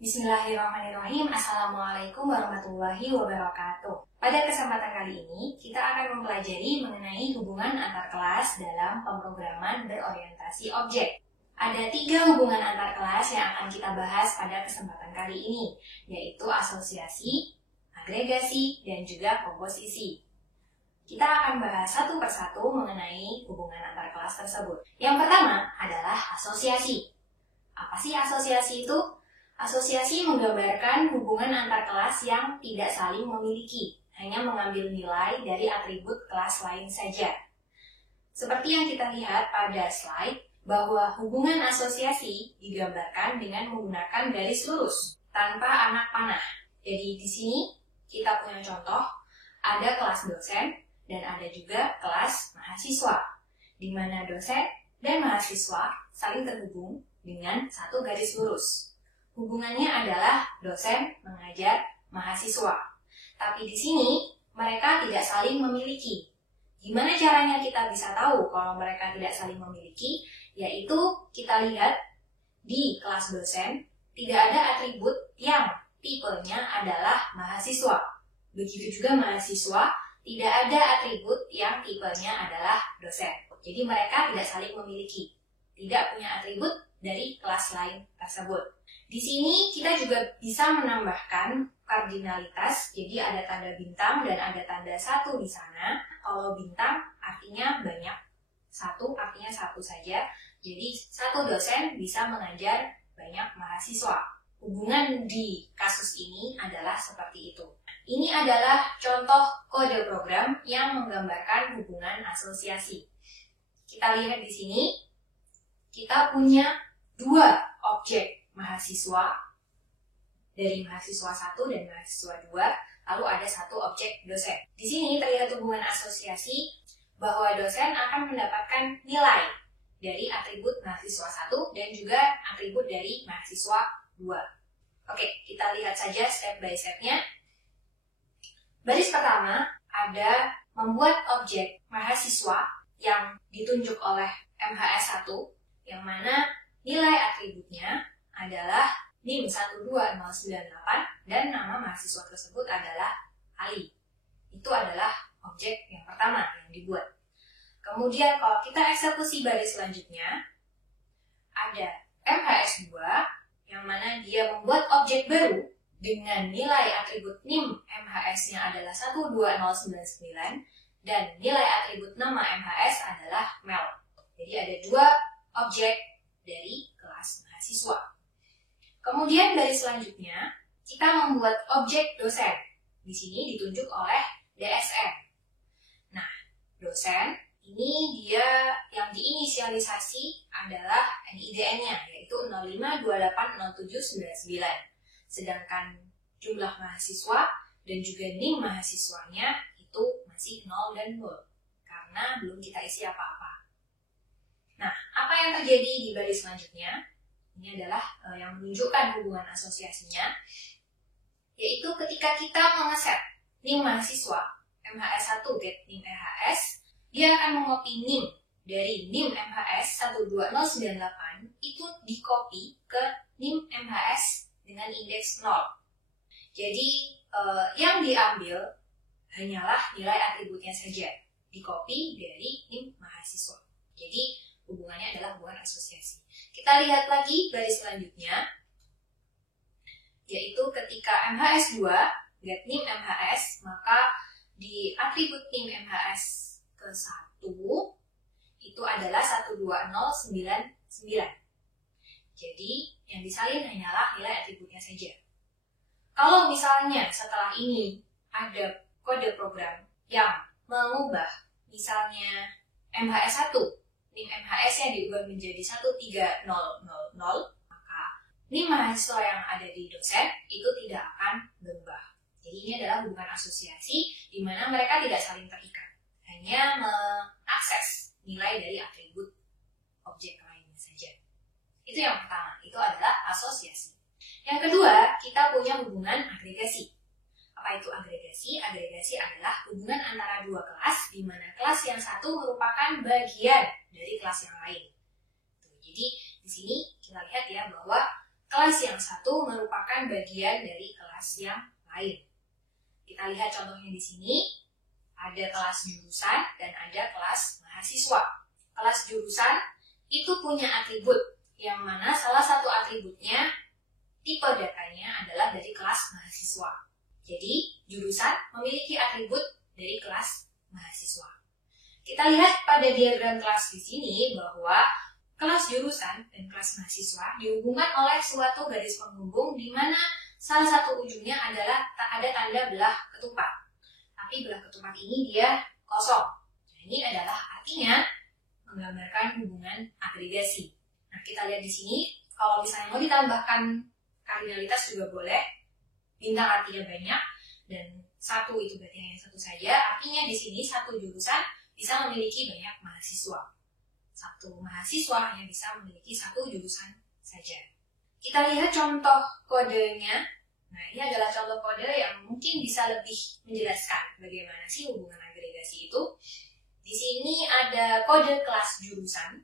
Bismillahirrahmanirrahim. Assalamualaikum warahmatullahi wabarakatuh. Pada kesempatan kali ini, kita akan mempelajari mengenai hubungan antar kelas dalam pemrograman berorientasi objek. Ada 3 hubungan antar kelas yang akan kita bahas pada kesempatan kali ini, yaitu asosiasi, agregasi, dan juga komposisi. Kita akan bahas satu persatu mengenai hubungan antar kelas tersebut. Yang pertama adalah asosiasi. Apa sih asosiasi itu? Asosiasi menggambarkan hubungan antar kelas yang tidak saling memiliki, hanya mengambil nilai dari atribut kelas lain saja. Seperti yang kita lihat pada slide, bahwa hubungan asosiasi digambarkan dengan menggunakan garis lurus, tanpa anak panah. Jadi di sini kita punya contoh, ada kelas dosen dan ada juga kelas mahasiswa, di mana dosen dan mahasiswa saling terhubung dengan satu garis lurus. Hubungannya adalah dosen mengajar mahasiswa. Tapi di sini mereka tidak saling memiliki. Gimana caranya kita bisa tahu kalau mereka tidak saling memiliki? Yaitu kita lihat di kelas dosen tidak ada atribut yang tipenya adalah mahasiswa. Begitu juga mahasiswa tidak ada atribut yang tipenya adalah dosen. Jadi mereka tidak saling memiliki. Tidak punya atribut dari kelas lain tersebut. Di sini kita juga bisa menambahkan kardinalitas, jadi ada tanda bintang dan ada tanda 1 di sana. Kalau bintang artinya banyak, 1 artinya 1 saja. Jadi satu dosen bisa mengajar banyak mahasiswa. Hubungan di kasus ini adalah seperti itu. Ini adalah contoh kode program yang menggambarkan hubungan asosiasi. Kita lihat di sini, kita punya 2 objek mahasiswa dari mahasiswa 1 dan mahasiswa 2, lalu ada 1 objek dosen. Di sini terlihat hubungan asosiasi bahwa dosen akan mendapatkan nilai dari atribut mahasiswa 1 dan juga atribut dari mahasiswa 2. Oke, kita lihat saja step by step-nya. Baris pertama ada membuat objek mahasiswa yang ditunjuk oleh MHS 1, yang mana nilai atributnya adalah NIM 12098 dan nama mahasiswa tersebut adalah Ali. Itu adalah objek yang pertama yang dibuat. Kemudian kalau kita eksekusi baris selanjutnya, ada MHS 2 yang mana dia membuat objek baru dengan nilai atribut NIM MHS-nya adalah 12099 dan nilai atribut nama MHS adalah Mel. Jadi ada 2 objek dari kelas mahasiswa. Kemudian dari selanjutnya, kita membuat objek dosen. Di sini ditunjuk oleh DSN. Nah, dosen ini dia yang diinisialisasi adalah NIDN-nya, yaitu 05280799. Sedangkan jumlah mahasiswa dan juga NIM mahasiswanya itu masih 0 dan 0, karena belum kita isi apa-apa. Nah, apa yang terjadi di baris selanjutnya? Ini adalah yang menunjukkan hubungan asosiasinya, yaitu ketika kita mengeset NIM mahasiswa MHS 1 get NIM MHS, dia akan mengopi NIM dari NIM MHS 12098 itu dikopi ke NIM MHS dengan indeks 0. Jadi yang diambil hanyalah nilai atributnya saja, dikopi dari NIM mahasiswa. Jadi hubungannya adalah hubungan asosiasi. Kita lihat lagi baris selanjutnya, yaitu ketika MHS 2 get NIM MHS, maka di atribut NIM MHS ke 1 itu adalah 12099. Jadi yang disalin hanyalah nilai atributnya saja. Kalau misalnya setelah ini ada kode program yang mengubah misalnya MHS 1, NIM MHS-nya diubah menjadi 13000, maka NIM mahasiswa yang ada di dosen itu tidak akan berubah. Jadi ini adalah hubungan asosiasi di mana mereka tidak saling terikat, hanya mengakses nilai dari atribut objek lainnya saja. Itu yang pertama, itu adalah asosiasi. Yang kedua, kita punya hubungan agregasi. Apa itu agregasi? Agregasi adalah hubungan antara 2 kelas, di mana kelas yang satu merupakan bagian dari kelas yang lain. Jadi di sini kita lihat ya bahwa kelas yang satu merupakan bagian dari kelas yang lain. Kita lihat contohnya di sini, ada kelas jurusan dan ada kelas mahasiswa. Kelas jurusan itu punya atribut, yang mana salah satu atributnya tipe datanya adalah dari kelas mahasiswa. Jadi, jurusan memiliki atribut dari kelas mahasiswa. Kita lihat pada diagram kelas di sini bahwa kelas jurusan dan kelas mahasiswa dihubungkan oleh suatu garis penghubung di mana salah satu ujungnya adalah ada tanda belah ketupat. Tapi belah ketupat ini dia kosong. Nah, ini adalah artinya menggambarkan hubungan agregasi. Nah, kita lihat di sini, kalau misalnya mau ditambahkan kardinalitas juga boleh. Bintang artinya banyak, dan satu itu berarti hanya satu saja. Artinya di sini satu jurusan bisa memiliki banyak mahasiswa. Satu mahasiswa hanya bisa memiliki satu jurusan saja. Kita lihat contoh kodenya. Nah, ini adalah contoh kode yang mungkin bisa lebih menjelaskan bagaimana sih hubungan agregasi itu. Di sini ada kode kelas jurusan,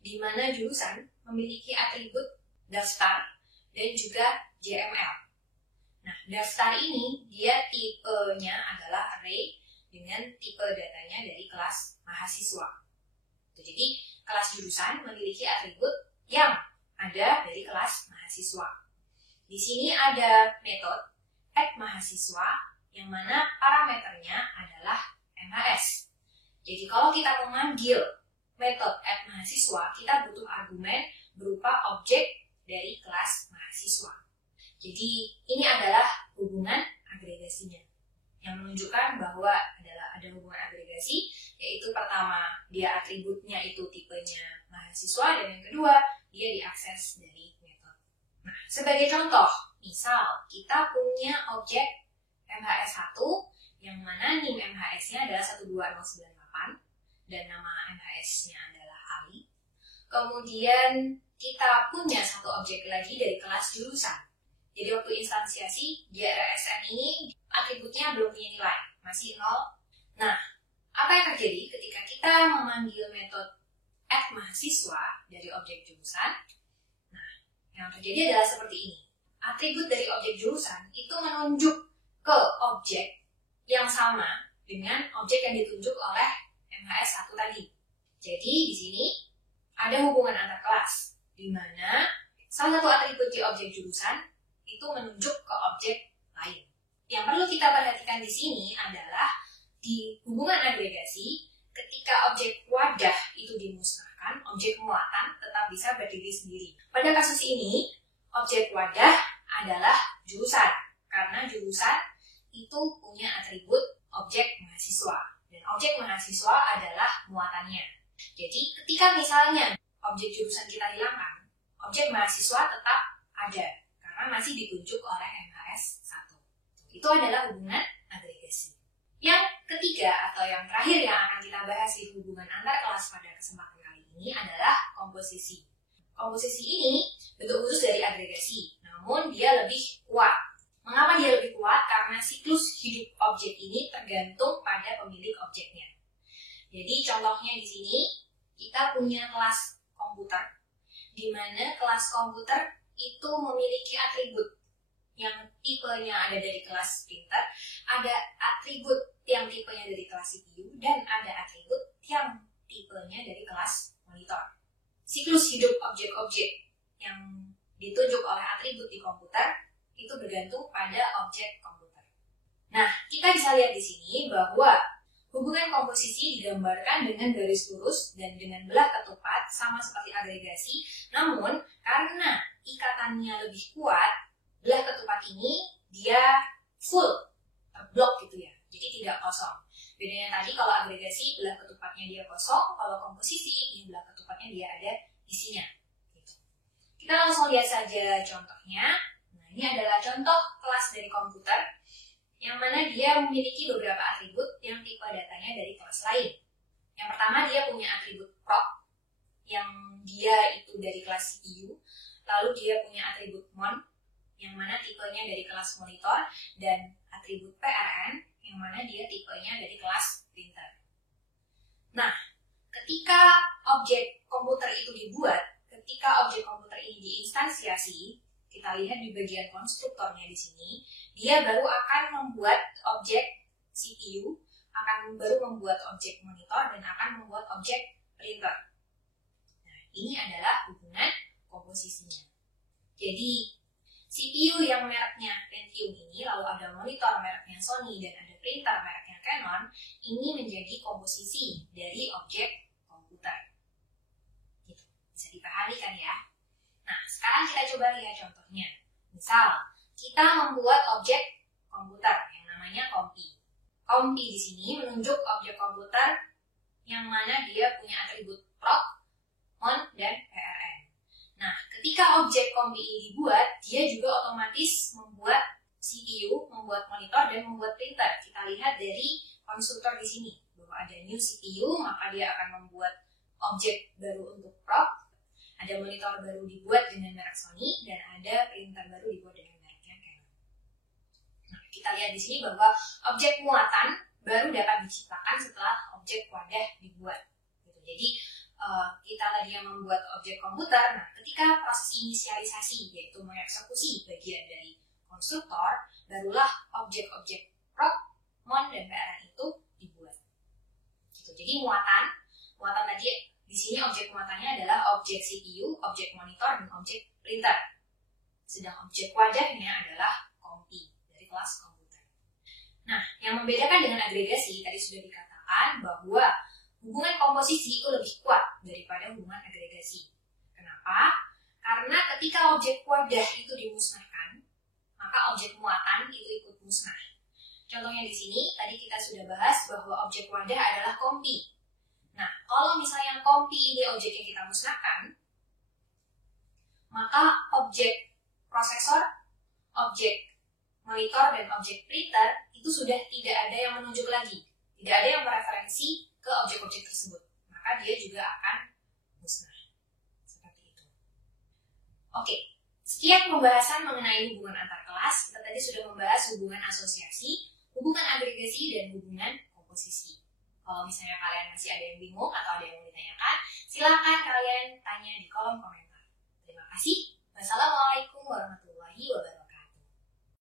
di mana jurusan memiliki atribut daftar dan juga JML. Nah, daftar ini dia tipenya adalah array dengan tipe datanya dari kelas mahasiswa. Jadi, kelas jurusan memiliki atribut yang ada dari kelas mahasiswa. Di sini ada metode @mahasiswa yang mana parameternya adalah MHS. Jadi kalau kita memanggil metode @mahasiswa, kita butuh argumen berupa objek dari kelas mahasiswa. Jadi ini adalah hubungan agregasinya yang menunjukkan bahwa ada hubungan agregasi, yaitu pertama dia atributnya itu tipenya mahasiswa, dan yang kedua dia diakses dari metode. Nah, sebagai contoh, misal kita punya objek MHS1 yang mana NIM MHS-nya adalah 12098 dan nama MHS-nya adalah Ali. Kemudian kita punya satu objek lagi dari kelas jurusan. Jadi waktu instansiasi JRSN ini atributnya belum punya nilai, masih 0. Nah, apa yang terjadi ketika kita memanggil metode @mahasiswa dari objek jurusan? Nah, yang terjadi adalah seperti ini. Atribut dari objek jurusan itu menunjuk ke objek yang sama dengan objek yang ditunjuk oleh MHS1 tadi. Jadi di sini ada hubungan antar kelas, di mana salah satu atribut di objek jurusan itu menunjuk ke objek lain. Yang perlu kita perhatikan di sini adalah di hubungan agregasi, ketika objek wadah itu dimusnahkan, objek muatan tetap bisa berdiri sendiri. Pada kasus ini, objek wadah adalah jurusan, karena jurusan itu punya atribut objek mahasiswa, dan objek mahasiswa adalah muatannya. Jadi ketika misalnya objek jurusan kita hilangkan, objek mahasiswa tetap ada, karena masih ditunjuk oleh MHS1. Itu adalah hubungan agregasi. Yang ketiga atau yang terakhir yang akan kita bahas di hubungan antar kelas pada kesempatan kali ini adalah komposisi. Komposisi ini bentuk khusus dari agregasi, namun dia lebih kuat. Mengapa dia lebih kuat? Karena siklus hidup objek ini tergantung pada pemilik objeknya. Jadi contohnya di sini kita punya kelas komputer, di mana kelas komputer itu memiliki atribut yang tipenya ada dari kelas printer, ada atribut yang tipenya dari kelas CPU, dan ada atribut yang tipenya dari kelas monitor. Siklus hidup objek-objek yang ditunjuk oleh atribut di komputer itu bergantung pada objek komputer. Nah, kita bisa lihat di sini bahwa hubungan komposisi digambarkan dengan garis lurus dan dengan belah ketupat sama seperti agregasi, namun karena ikatannya lebih kuat, belah ketupat ini dia full, terblok gitu ya, jadi tidak kosong. Bedanya tadi kalau agregasi belah ketupatnya dia kosong, kalau komposisi ini belah ketupatnya dia ada isinya. Gitu. Kita langsung lihat saja contohnya. Nah, ini adalah contoh kelas dari komputer yang mana dia memiliki beberapa atribut yang tipe datanya dari kelas lain. Yang pertama dia punya atribut proc yang dia itu dari kelas CPU, lalu dia punya atribut mon yang mana tipenya dari kelas monitor, dan atribut PRN yang mana dia tipenya dari kelas printer. Nah, ketika objek komputer itu dibuat, ketika objek komputer ini diinstansiasi, kita lihat di bagian konstruktornya di sini, dia baru akan membuat objek CPU, baru membuat objek monitor, dan akan membuat objek printer. Nah, ini adalah hubungan komposisinya. Jadi, CPU yang mereknya Pentium ini, lalu ada monitor mereknya Sony, dan ada printer mereknya Canon, ini menjadi komposisi dari objek komputer. Gitu. Bisa dipahami kan ya? Nah, sekarang kita coba lihat contohnya. Misal, kita membuat objek komputer yang namanya kompi. Kompi di sini menunjuk objek komputer yang mana dia punya atribut proc, mon, dan prn. Nah, ketika objek kompi ini dibuat, dia juga otomatis membuat CPU, membuat monitor, dan membuat printer. Kita lihat dari konstruktor di sini bahwa ada new CPU, maka dia akan membuat objek baru untuk proc. Ada monitor baru dibuat dengan merek Sony, dan ada printer baru dibuat dengan mereknya Canon. Nah, kita lihat di sini bahwa objek muatan baru dapat diciptakan setelah objek wadah dibuat. Gitu. Jadi, kita tadi yang membuat objek komputer, nah ketika proses inisialisasi, yaitu mengeksekusi bagian dari konstruktor, barulah objek-objek proc, mon, dan prn itu dibuat. Gitu. Jadi, muatan tadi di sini objek muatannya adalah objek CPU, objek monitor, dan objek printer. Sedang objek wadahnya adalah kompi dari kelas komputer. Nah, yang membedakan dengan agregasi tadi sudah dikatakan bahwa hubungan komposisi itu lebih kuat daripada hubungan agregasi. Kenapa? Karena ketika objek wadah itu dimusnahkan, maka objek muatan itu ikut musnah. Contohnya di sini tadi kita sudah bahas bahwa objek wadah adalah kompi. Nah, kalau misalnya kompi ini objek yang kita musnahkan, maka objek prosesor, objek monitor, dan objek printer itu sudah tidak ada yang menunjuk lagi. Tidak ada yang mereferensi ke objek-objek tersebut. Maka dia juga akan musnah. Seperti itu. Oke, sekian pembahasan mengenai hubungan antar kelas. Kita tadi sudah membahas hubungan asosiasi, hubungan agregasi, dan hubungan komposisi. Kalau misalnya kalian masih ada yang bingung atau ada yang mau ditanyakan, silakan kalian tanya di kolom komentar. Terima kasih. Wassalamualaikum warahmatullahi wabarakatuh.